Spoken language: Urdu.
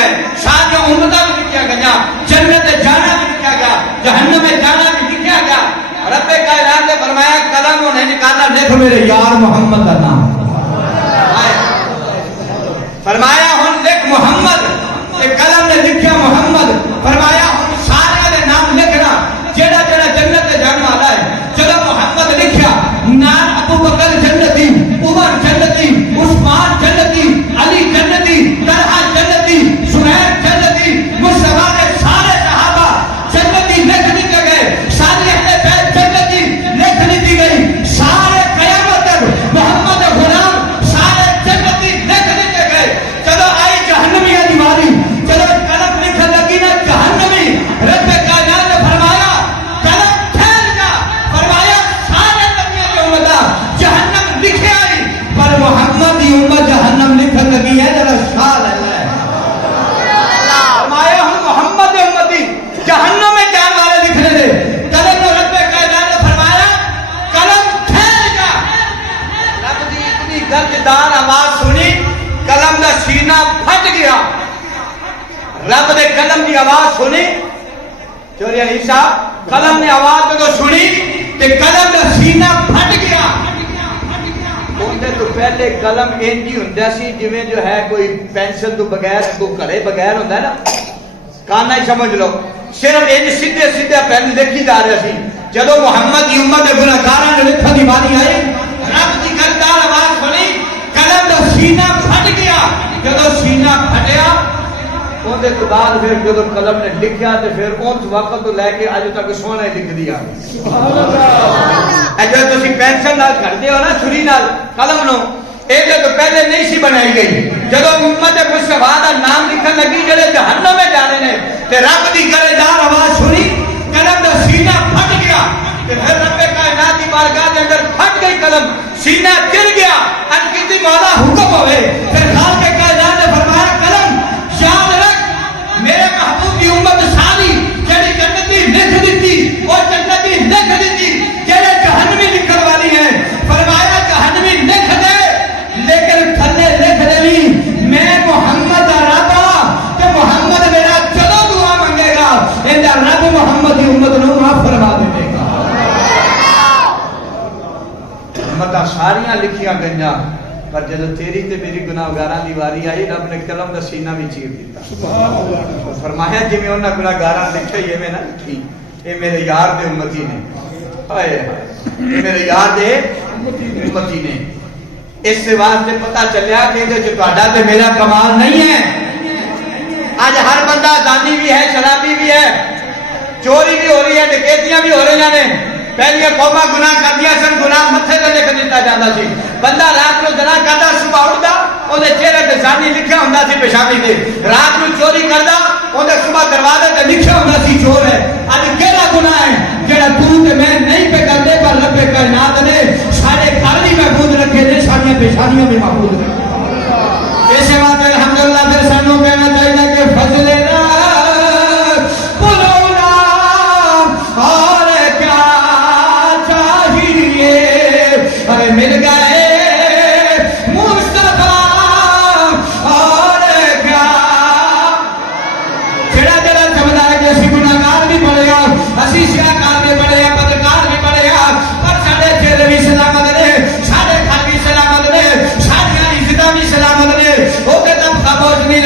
گئے، ساری امتاں بھی لکھیا گیا، جنت جانا بھی لکھا گیا، جہنم میں جانا بھی لکھا گیا۔ رب کائنات نے فرمایا قلم انہیں نکالنا، لکھ میرے یار محمد کا نام، فرمایا ہن لکھ محمد، قلم نے لکھیا محمد، فرمایا ہن سارے دے نام لکھنا جیڑا جیڑا جنت جان والا ہے۔ جب محمد لکھیا نام ابو بکر جنتی، عمر جنتی، عثمان جنتی، علی جنتی، طلحہ جنتی، زبیر جنتی، مصطفیٰ کے سارے صحابہ جنتی لکھ دیے گئے، سارے اہل بیت جنتی لکھ دی گئی، سارے قیامت تک محمد غلام سارے جنتی لکھ دیے گئے۔ چلو آئی جہنمیہ دی باری، چلو قلم لکھن لگی نا جہنمی، رب کائنات نے فرمایا قلم پھیل جا، فرمایا سارے نبیوں کی امت جہنم لکھے آئی، پر محمد کی امت جہنم لکھن لگی ہے، ذرا شان اللہ ہے۔ فرمایا ہم محمد امتی جہنم میں جان والے لکھنے دے، قلم کو رب کائنات نے فرمایا قلم پھیل جا۔ رب دی اتنی گرجدار آواز سنی، قلم دا سینہ پھٹ گیا۔ رب دے قلم دی آواز سنی، چوری علی صاحب قلم نے آواز جو سنی تے قلم دا سینہ پھٹ گیا۔ اندے تو پہلے قلم انجی ہوندا سی جویں جو ہے کوئی پینسل تو بغیر کوئی گھڑے بغیر ہوندا ہے نا، کانا ہی سمجھ لو، صرف انج سیدھے سیدھے پین لکھی جا رہا سی۔ جدو محمد کی امت دے گناہگاراں نے لکھن دی باری آئی، رب دی گرجدار آواز سنی، قلم دا سینہ پھٹ گیا۔ جدو سینہ پھٹیا اندے تو بعد پھر جدو قلم نے لکھیا تے پھر اس وقت تو لے کے اج تک سونا ہی لکھ دیا۔ اجے تسی پینسل نال کھڑدے ہو نا چھری نال قلم نو، اے تو پہلے نہیں سی بنائی گئی۔ جدو امت مصطفیٰ دا نام لکھن لگی جڑے جہنم میں جانے نے تے رب دی گرجدار آواز سنی، قلم دا سینہ پھٹ گیا تے پھر رب کائنات دی بارگاہ دے اندر پھٹ گئی قلم، سینہ چل گیا۔ اج کسی مولا حکم ہوئے پھر خالق کائنات نے فرمایا قلم یاد رکھ میرے محبوب کی امت ساری جڑی جنتی لکھ دیتی وہ جنتی لکھ دیتی، جڑے جہنمی لکھن والی ہیں فرمایا جہنمی لکھ دے، لیکن تھلے لکھ دے میں محمد رابا کہ محمد میرا چلو دعا منگے گا اندر رب محمد کی امت نو معاف فرما دے گا۔ امتاں ساریاں لکھیاں گئیاں، پر جب تیری تے میری گناہگاراں دی واری آئی رب نے قلم دا سینہ بھی چیر دیتا۔ فرمایا جی میں انہاں گناہگاراں لکھے یہ میں نہ لکھی، اے میرے یار دے امتی نے، ہائے اے میرے یار دے امتی نے۔ اس سے واسطے پتہ چلیا کہ دے جو تہاڈا تے میرا کمال نہیں ہے۔ آج ہر بندہ زانی بھی ہے، شرابی بھی ہے، چوری بھی ہو رہی ہے، ڈکیتیاں بھی ہو رہی ہیں۔ پہلے قوماں گناہ کردیاں سن، گناہ متھے تے لکھ دیتا جاتا سی۔ بندہ رات کو زنا کردا صبح اٹھدا اودے چہرے تے زانی لکھیا ہوندا سی پیشانی تے، رات کو چوری کردا اودے صبح دروازے تے لکھیا ہوندا سی چور ہے۔ اج کیڑا گناہ ہے جڑا تو تے میں نہیں پہ کردے، پر رب کائنات نے سارے گھر بھی محفوظ رکھے نے، ساری پیشانیاں بھی محفوظ رکھے۔